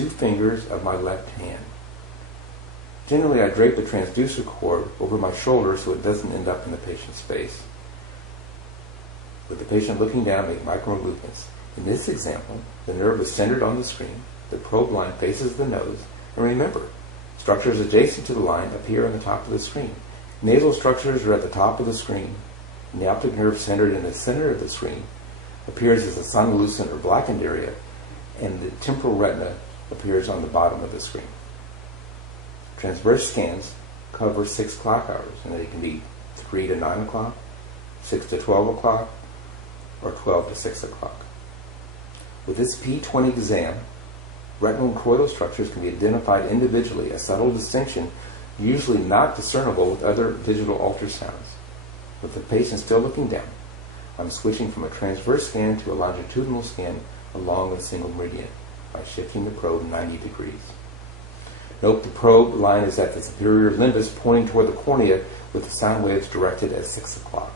2 fingers of my left hand. Generally, I drape the transducer cord over my shoulder so it doesn't end up in the patient's face. With the patient looking down, make micro movements. In this example, the nerve is centered on the screen, the probe line faces the nose, and remember, structures adjacent to the line appear on the top of the screen. Nasal structures are at the top of the screen, and the optic nerve centered in the center of the screen appears as a sonolucent or blackened area, and the temporal retina appears on the bottom of the screen. Transverse scans cover 6 clock hours, and they can be 3 to 9 o'clock, 6 to 12 o'clock, or 12 to 6 o'clock. With this P20 exam, retinal and choroidal structures can be identified individually, a subtle distinction usually not discernible with other digital ultrasounds. With the patient still looking down, I'm switching from a transverse scan to a longitudinal scan along a single meridian by shifting the probe 90 degrees. Note the probe line is at the superior limbus pointing toward the cornea with the sound waves directed at 6 o'clock.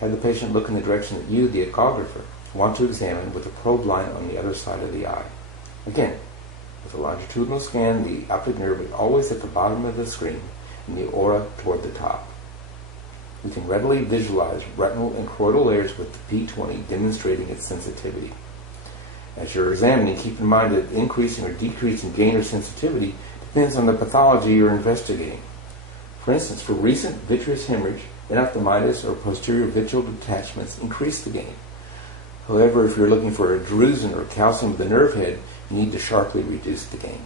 Have the patient look in the direction that you, the echographer, want to examine with the probe line on the other side of the eye. Again, with a longitudinal scan, the optic nerve is always at the bottom of the screen and the aura toward the top. We can readily visualize retinal and choroidal layers with the P20 demonstrating its sensitivity. As you're examining, keep in mind that increasing or decreasing gain or sensitivity depends on the pathology you're investigating. For instance, for recent vitreous hemorrhage, endophthalmitis or posterior vitreal detachments increase the gain. However, if you're looking for a drusen or calcium of the nerve head, you need to sharply reduce the gain.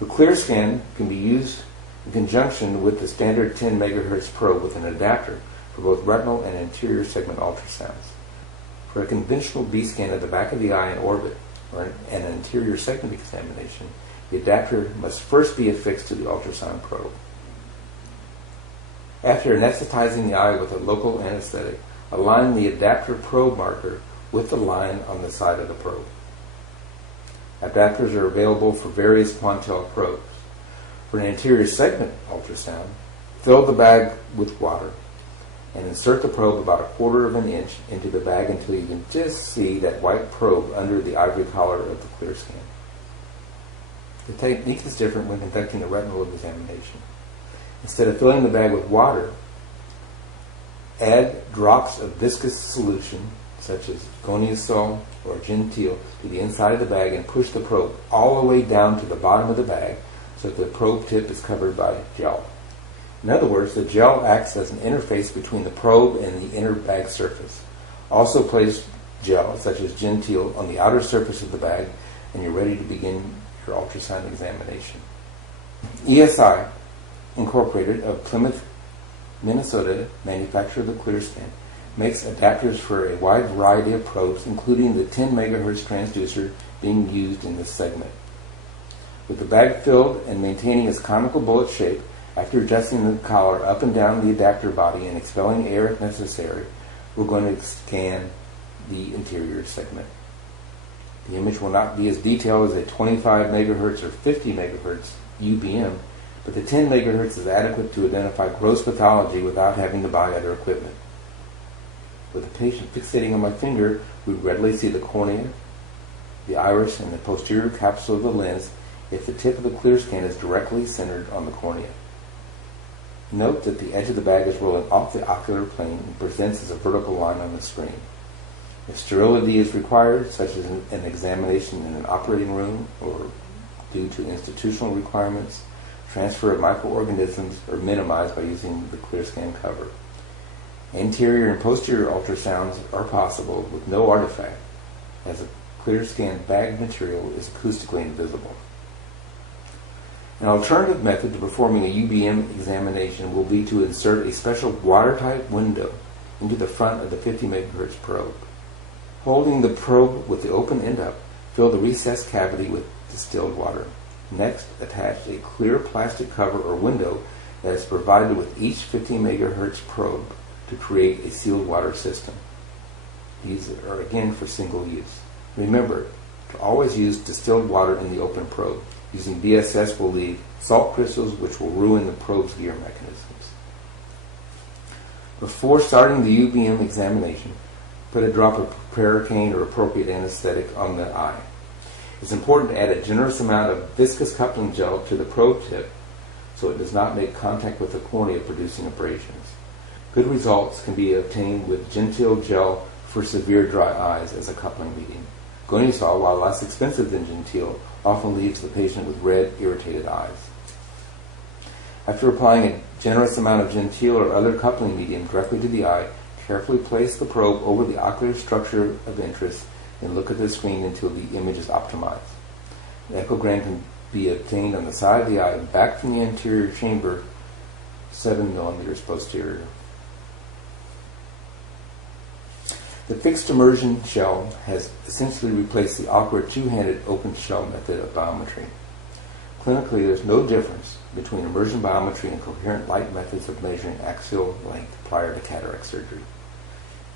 The clear scan can be used in conjunction with the standard 10 MHz probe with an adapter for both retinal and anterior segment ultrasounds. For a conventional B-scan of the back of the eye in orbit, or an anterior segment examination, the adapter must first be affixed to the ultrasound probe. After anesthetizing the eye with a local anesthetic, align the adapter probe marker with the line on the side of the probe. Adapters are available for various QUANTEL probes. For an anterior segment ultrasound, fill the bag with water and insert the probe about 1/4 of an inch into the bag until you can just see that white probe under the ivory collar of the clear scan. The technique is different when conducting a retinal examination. Instead of filling the bag with water, add drops of viscous solution, such as goniosol or gentile, to the inside of the bag and push the probe all the way down to the bottom of the bag so that the probe tip is covered by gel. In other words, the gel acts as an interface between the probe and the inner bag surface. Also place gel, such as gentile, on the outer surface of the bag, and you're ready to begin your ultrasound examination. ESI Incorporated of Plymouth, Minnesota, manufacturer of the ClearScan, makes adapters for a wide variety of probes, including the 10 MHz transducer being used in this segment. With the bag filled and maintaining its conical bullet shape, after adjusting the collar up and down the adapter body and expelling air if necessary, we're going to scan the interior segment. The image will not be as detailed as a 25 MHz or 50 MHz UBM, but the 10 MHz is adequate to identify gross pathology without having to buy other equipment. With the patient fixating on my finger, we readily see the cornea, the iris, and the posterior capsule of the lens if the tip of the clear scan is directly centered on the cornea. Note that the edge of the bag is rolling off the ocular plane and presents as a vertical line on the screen. If sterility is required, such as an examination in an operating room or due to institutional requirements, transfer of microorganisms are minimized by using the ClearScan cover. Anterior and posterior ultrasounds are possible with no artifact, as the ClearScan bag material is acoustically invisible. An alternative method to performing a UBM examination will be to insert a special watertight window into the front of the 50 MHz probe. Holding the probe with the open end up, fill the recessed cavity with distilled water. Next, attach a clear plastic cover or window that is provided with each 50 MHz probe to create a sealed water system. These are again for single use. Remember to always use distilled water in the open probe. Using BSS will leave salt crystals which will ruin the probe's gear mechanisms. Before starting the UBM examination, put a drop of proparacaine or appropriate anesthetic on the eye. It's important to add a generous amount of viscous coupling gel to the probe tip so it does not make contact with the cornea, producing abrasions. Good results can be obtained with genteel gel for severe dry eyes as a coupling medium. Goniosol, while less expensive than genteel, often leaves the patient with red, irritated eyes. After applying a generous amount of genteel or other coupling medium directly to the eye, carefully place the probe over the ocular structure of interest and look at the screen until the image is optimized. An echogram can be obtained on the side of the eye back from the anterior chamber 7 millimeters posterior. The fixed immersion shell has essentially replaced the awkward two-handed open shell method of biometry. Clinically, there's no difference between immersion biometry and coherent light methods of measuring axial length prior to cataract surgery.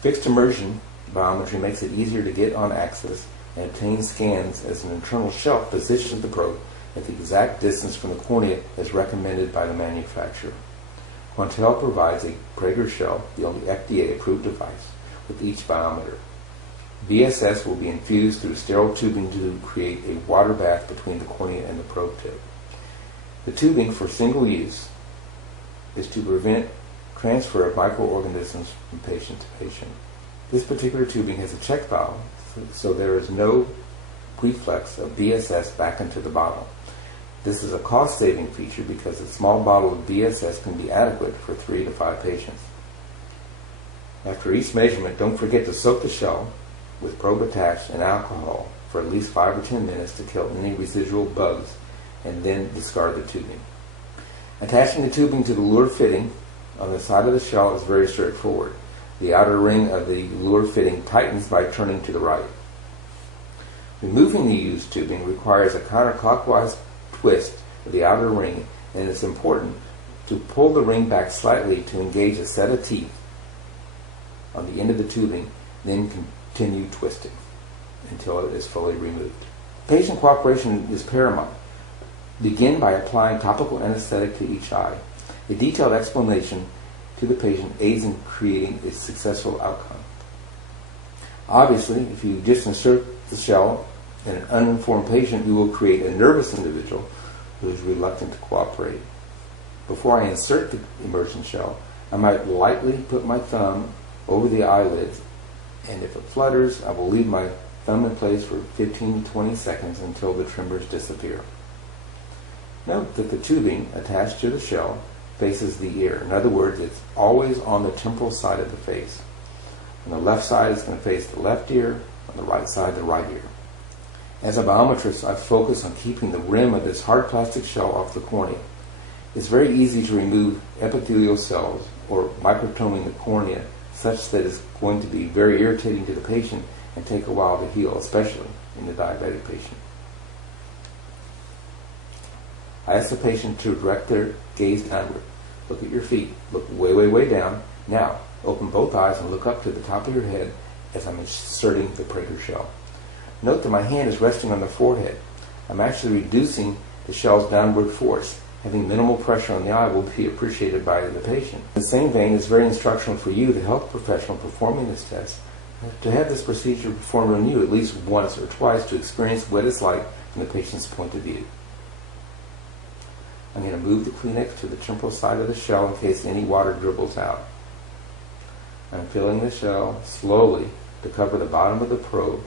Fixed immersion biometry makes it easier to get on axis and obtain scans as an internal shelf positions the probe at the exact distance from the cornea as recommended by the manufacturer. Quantel provides a Prager shell, the only FDA-approved device, with each biometer. VSS will be infused through sterile tubing to create a water bath between the cornea and the probe tip. The tubing for single use is to prevent transfer of microorganisms from patient to patient. This particular tubing has a check valve, so there is no reflex of VSS back into the bottle. This is a cost-saving feature because a small bottle of VSS can be adequate for 3 to 5 patients. After each measurement, don't forget to soak the shell with probe attached and alcohol for at least 5 or 10 minutes to kill any residual bugs, and then discard the tubing. Attaching the tubing to the lure fitting on the side of the shell is very straightforward. The outer ring of the lure fitting tightens by turning to the right. Removing the used tubing requires a counterclockwise twist of the outer ring, and it's important to pull the ring back slightly to engage a set of teeth on the end of the tubing, then continue twisting until it is fully removed. Patient cooperation is paramount. Begin by applying topical anesthetic to each eye. A detailed explanation to the patient aids in creating a successful outcome. Obviously, if you just insert the shell in an uninformed patient, you will create a nervous individual who is reluctant to cooperate. Before I insert the immersion shell, I might lightly put my thumb over the eyelids, and if it flutters, I will leave my thumb in place for 15 to 20 seconds until the tremors disappear. Note that the tubing attached to the shell faces the ear. In other words, it's always on the temporal side of the face. On the left side, it's going to face the left ear, on the right side, the right ear. As a biometrist, I focus on keeping the rim of this hard plastic shell off the cornea. It's very easy to remove epithelial cells or microtoming the cornea such that it's going to be very irritating to the patient and take a while to heal, especially in the diabetic patient. I ask the patient to direct their gaze downward. Look at your feet. Look way, way, way down. Now, open both eyes and look up to the top of your head as I'm inserting the Prager shell. Note that my hand is resting on the forehead. I'm actually reducing the shell's downward force. Having minimal pressure on the eye will be appreciated by the patient. In the same vein, it's very instructional for you, the health professional performing this test, to have this procedure performed on you at least once or twice to experience what it's like from the patient's point of view. I'm going to move the Kleenex to the temporal side of the shell in case any water dribbles out. I'm filling the shell slowly to cover the bottom of the probe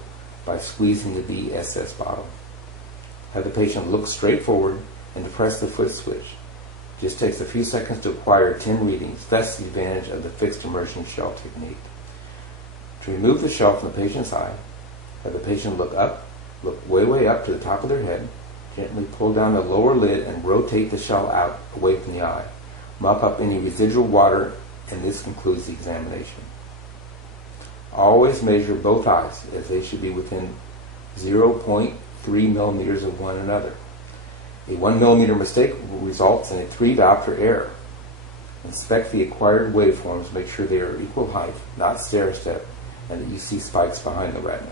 by squeezing the VSS bottle. Have the patient look straight forward and to press the foot switch. It just takes a few seconds to acquire 10 readings. That's the advantage of the fixed immersion shell technique. To remove the shell from the patient's eye, have the patient look up, look way, way up to the top of their head, gently pull down the lower lid and rotate the shell out away from the eye. Mop up any residual water, and this concludes the examination. Always measure both eyes as they should be within 0.3 millimeters of one another. A 1 millimeter mistake results in a 3 diopter error. Inspect the acquired waveforms, make sure they are equal height, not stair-step, and that you see spikes behind the retina.